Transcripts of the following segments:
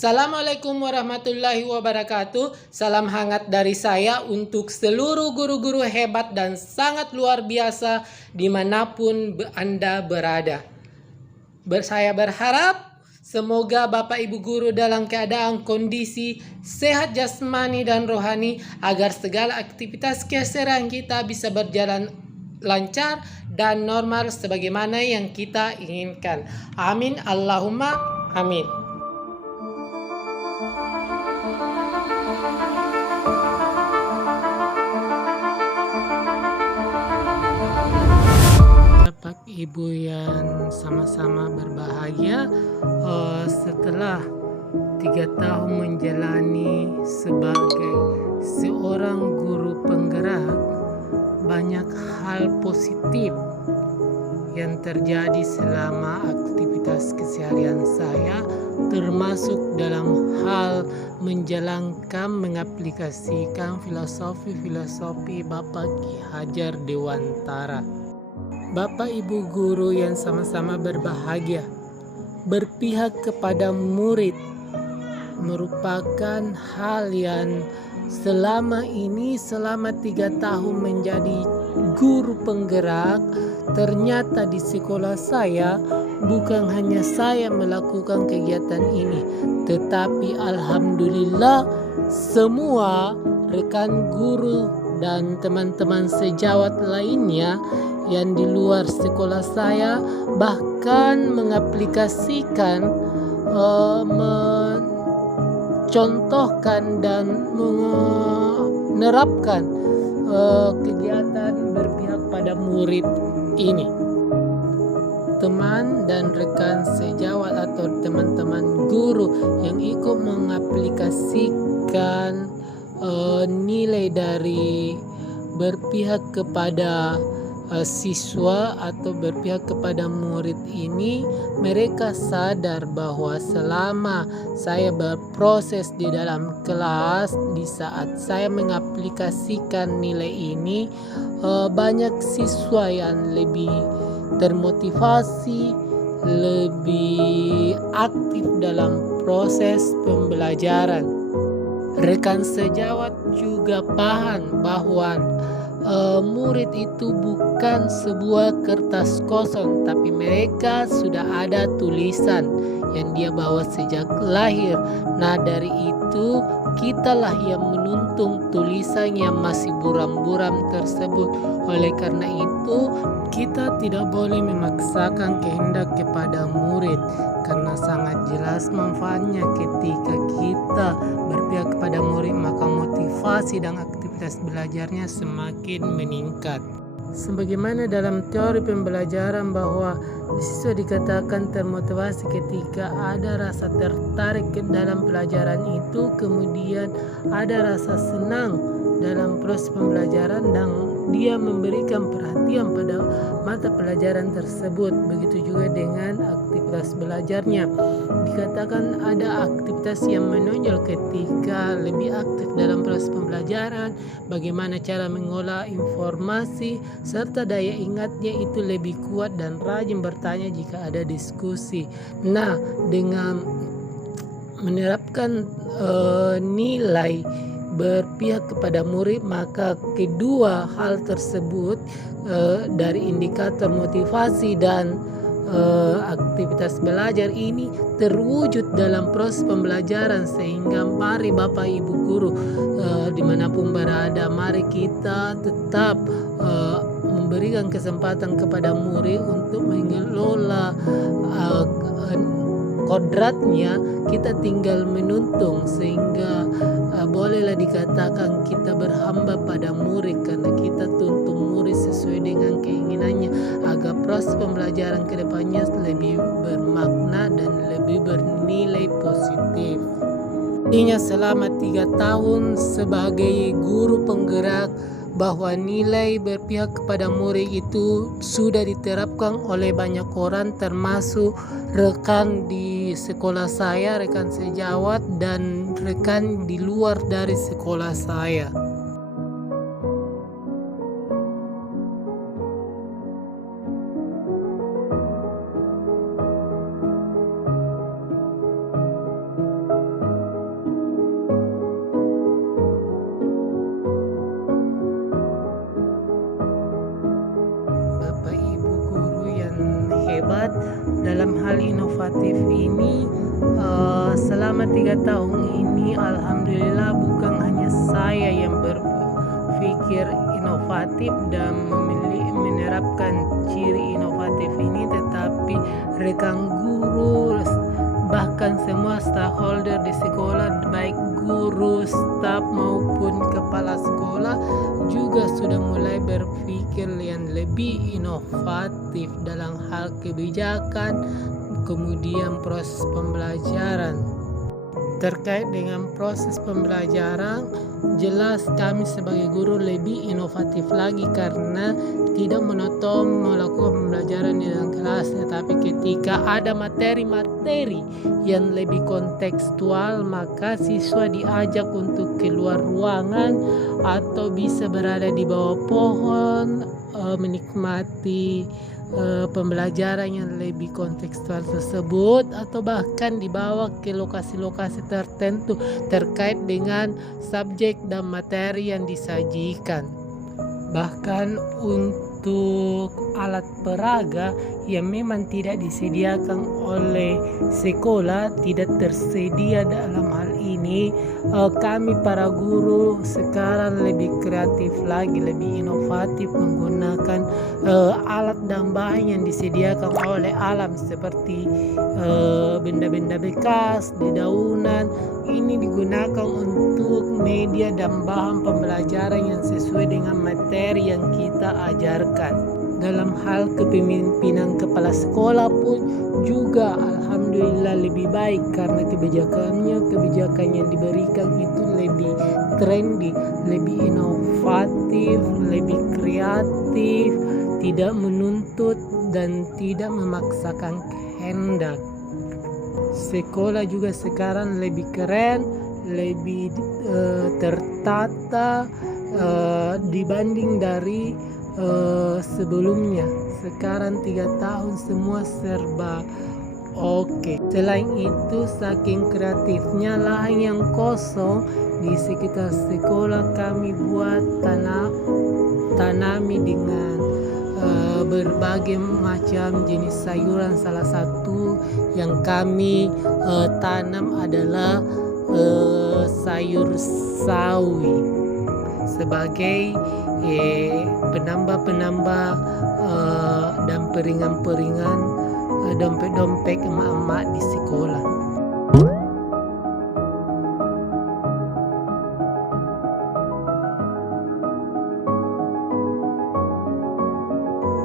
Assalamualaikum warahmatullahi wabarakatuh. Salam hangat dari saya untuk seluruh guru-guru hebat dan sangat luar biasa dimanapun Anda berada. Saya berharap semoga Bapak Ibu Guru dalam keadaan kondisi sehat jasmani dan rohani agar segala aktivitas keseharian kita bisa berjalan lancar dan normal sebagaimana yang kita inginkan. Amin Allahumma amin. Bapak Ibu yang sama-sama berbahagia, setelah 3 tahun menjalani sebagai seorang guru penggerak, banyak hal positif yang terjadi selama aktivitas keseharian saya, termasuk dalam hal mengaplikasikan filosofi Bapak Ki Hajar Dewantara. Bapak Ibu Guru yang sama-sama berbahagia, berpihak kepada murid merupakan hal yang selama 3 tahun menjadi guru penggerak. Ternyata di sekolah saya bukan hanya saya melakukan kegiatan ini, tetapi alhamdulillah semua rekan guru dan teman-teman sejawat lainnya yang di luar sekolah saya bahkan mengaplikasikan, mencontohkan dan menerapkan kegiatan berpihak pada murid ini. Teman dan rekan sejawat atau teman-teman guru yang ikut mengaplikasikan nilai dari berpihak kepada siswa atau berpihak kepada murid ini, mereka sadar bahwa selama saya berproses di dalam kelas, di saat saya mengaplikasikan nilai ini, banyak siswa yang lebih termotivasi, lebih aktif dalam proses pembelajaran. Rekan sejawat juga paham bahwa murid itu bukan sebuah kertas kosong, tapi mereka sudah ada tulisan yang dia bawa sejak lahir. Nah, dari itu kitalah yang menuntun tulisan yang masih buram-buram tersebut. Oleh karena itu, kita tidak boleh memaksakan kehendak kepada murid, karena sangat jelas manfaatnya ketika kita berpihak kepada murid, maka motivasi dan aktivitas belajarnya semakin meningkat. Sebagaimana dalam teori pembelajaran bahwa siswa dikatakan termotivasi ketika ada rasa tertarik ke dalam pelajaran itu, kemudian ada rasa senang dalam proses pembelajaran dan dia memberikan perhatian pada mata pelajaran tersebut. Begitu juga dengan aktivitas belajarnya. Dikatakan ada aktivitas yang menonjol ketika lebih aktif dalam proses pembelajaran, bagaimana cara mengolah informasi, serta daya ingatnya itu lebih kuat dan rajin bertanya jika ada diskusi. Nah, dengan menerapkan nilai berpihak kepada murid, maka kedua hal tersebut dari indikator motivasi dan aktivitas belajar ini terwujud dalam proses pembelajaran. Sehingga mari Bapak Ibu Guru dimanapun berada, mari kita tetap memberikan kesempatan kepada murid untuk mengelola kodratnya. Kita tinggal menuntun, sehingga bolehlah dikatakan kita berhamba pada murid, karena kita tuntun murid sesuai dengan keinginannya agar proses pembelajaran kedepannya lebih bermakna dan lebih bernilai positif. Artinya selama 3 tahun sebagai guru penggerak, bahwa nilai berpihak kepada murid itu sudah diterapkan oleh banyak orang, termasuk rekan di sekolah saya, rekan sejawat, dan rekan di luar dari sekolah saya. lihat dalam hal inovatif ini, selama 3 tahun ini alhamdulillah bukan hanya saya yang berpikir inovatif dan menerapkan ciri inovatif ini, tetapi rekan guru, bahkan semua stakeholder di sekolah, baik guru, staf maupun kepala sekolah juga sudah mulai berpikir yang lebih inovatif dalam hal kebijakan, kemudian proses pembelajaran. Terkait dengan proses pembelajaran, jelas kami sebagai guru lebih inovatif lagi karena tidak monoton melakukan pembelajaran di dalam kelas, tetapi ketika ada materi-materi yang lebih kontekstual, maka siswa diajak untuk keluar ruangan atau bisa berada di bawah pohon, menikmati pembelajaran yang lebih kontekstual tersebut, atau bahkan dibawa ke lokasi-lokasi tertentu terkait dengan subjek dan materi yang disajikan. Bahkan untuk alat peraga yang memang tidak disediakan oleh sekolah, tidak tersedia dalam hal ini, kami para guru sekarang lebih kreatif lagi, lebih inovatif menggunakan alat dan bahan yang disediakan oleh alam seperti benda-benda bekas, dedaunan. Ini digunakan untuk media dan bahan pembelajaran yang sesuai dengan materi yang kita ajarkan. Dalam hal kepemimpinan kepala sekolah pun juga alhamdulillah lebih baik karena kebijakan yang diberikan itu lebih trendy, lebih inovatif, lebih kreatif, tidak menuntut dan tidak memaksakan kehendak. Sekolah juga sekarang lebih keren, lebih tertata dibanding dari sebelumnya. Sekarang 3 tahun semua serba oke. Selain itu, saking kreatifnya lahan yang kosong di sekitar sekolah kami buat tanami dengan berbagai macam jenis sayuran. Salah satu yang kami tanam adalah sayur sawi sebagai penambah dan peringan-peringan dompet-dompet emak-emak di sekolah.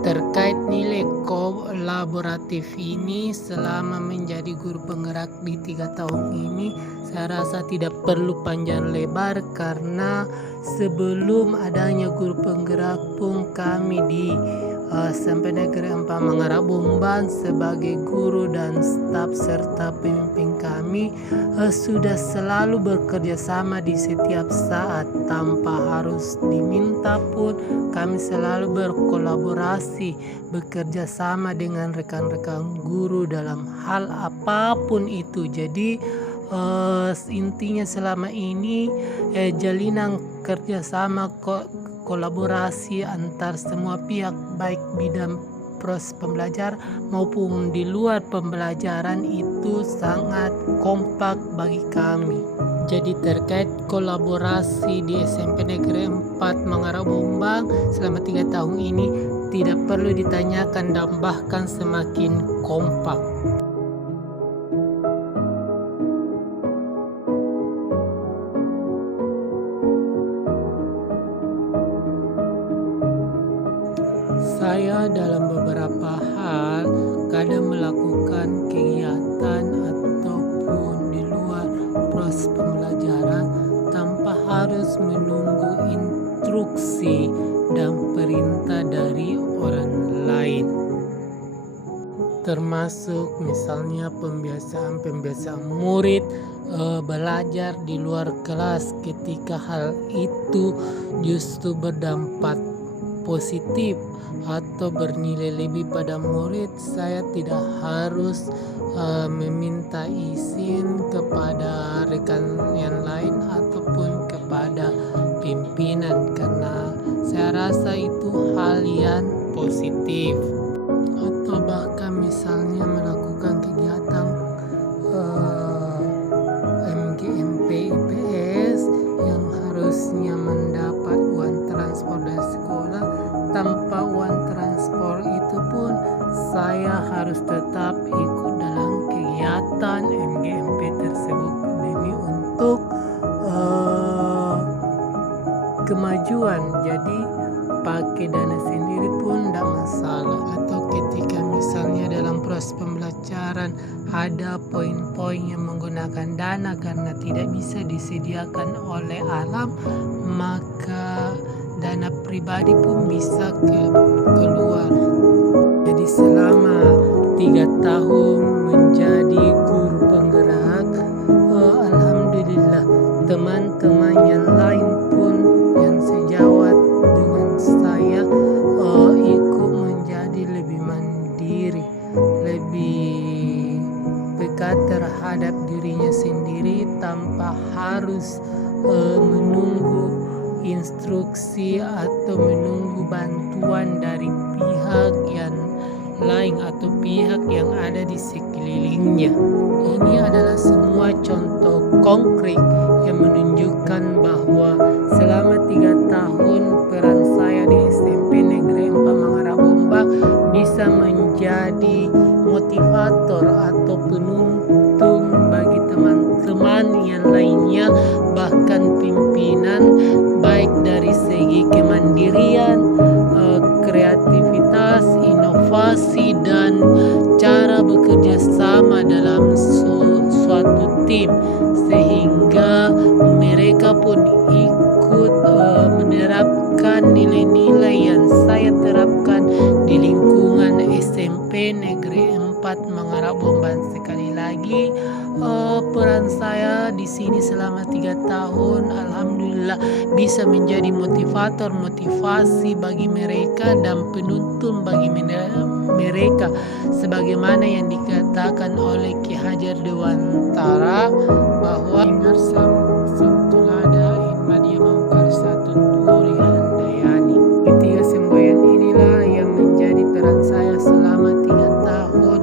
Terkait nilai kolaboratif ini, selama menjadi guru penggerak di 3 tahun ini, saya rasa tidak perlu panjang lebar karena sebelum adanya guru penggerak pun kami di SMP Negeri 4 Mangara Bomban sebagai guru dan staf serta pemimpin kami sudah selalu bekerja sama di setiap saat tanpa harus diminta pun. Kami selalu berkolaborasi, bekerja sama dengan rekan-rekan guru dalam hal apapun itu. Jadi intinya selama ini jalinan kerjasama kolaborasi antar semua pihak, baik bidang proses pembelajaran maupun di luar pembelajaran itu sangat kompak bagi kami. Jadi terkait kolaborasi di SMP Negeri 4 Mangara Bomban selama 3 tahun ini tidak perlu ditanyakan dan bahkan semakin kompak. Saya dalam beberapa hal kadang melakukan kegiatan ataupun di luar proses pembelajaran tanpa harus menunggu instruksi dan perintah dari orang lain. Termasuk misalnya pembiasaan murid belajar di luar kelas, ketika hal itu justru berdampak positif atau bernilai lebih pada murid, saya tidak harus meminta izin kepada rekan yang lain ataupun kepada pimpinan, karena saya rasa itu hal yang positif. Atau bahkan misalnya saya harus tetap ikut dalam kegiatan MGMP tersebut demi untuk kemajuan. Jadi pakai dana sendiri pun tidak masalah. Atau ketika misalnya dalam proses pembelajaran ada poin-poin yang menggunakan dana karena tidak bisa disediakan oleh alam, maka dana pribadi pun bisa keluar. Jadi selama 3 tahun menjadi guru penggerak, alhamdulillah teman-teman yang lain pun yang sejawat dengan saya ikut menjadi lebih mandiri, lebih dekat terhadap dirinya sendiri tanpa harus menunggu instruksi atau menunggu bantuan dari pihak yang lain atau pihak yang ada di sekelilingnya. Ini adalah semua contoh konkret yang menunjukkan bahwa selama 3 tahun peran saya di SMP Negeri 4 Mangarabomba bisa menjadi motivator atau penuntun bagi teman-teman yang lainnya, bahkan pimpinan, baik dari segi kemandirian, kreativitas, inovasi, dan cara bekerja sama dalam suatu tim, sehingga mereka pun ikut menerapkan nilai-nilai yang saya terapkan di lingkungan SMP Negeri 4 Mangarabomba. Sekali lagi, peran saya di sini selama 3 tahun alhamdulillah bisa menjadi motivasi bagi mereka dan penuntun bagi mereka, sebagaimana yang dikatakan oleh Ki Hajar Dewantara bahwa ingarsam santulada inmadia maukar satu turi handayani. Ketiga semboyan inilah yang menjadi peran saya selama 3 tahun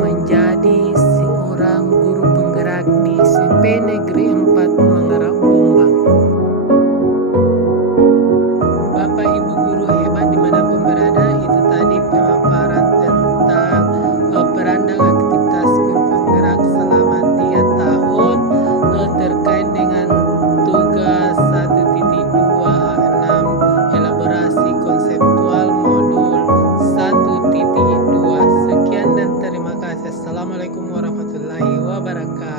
menjadi seorang guru penggerak di SMP Negeri 4 Mangarabomba. Bapak Ibu guru hebat dimanapun berada, itu tadi pemaparan tentang peran dan aktivitas guru penggerak selama 3 tahun terkait dengan tugas 1.26 elaborasi konseptual modul 1.2. Sekian dan terima kasih. Assalamualaikum warahmatullahi wabarakatuh.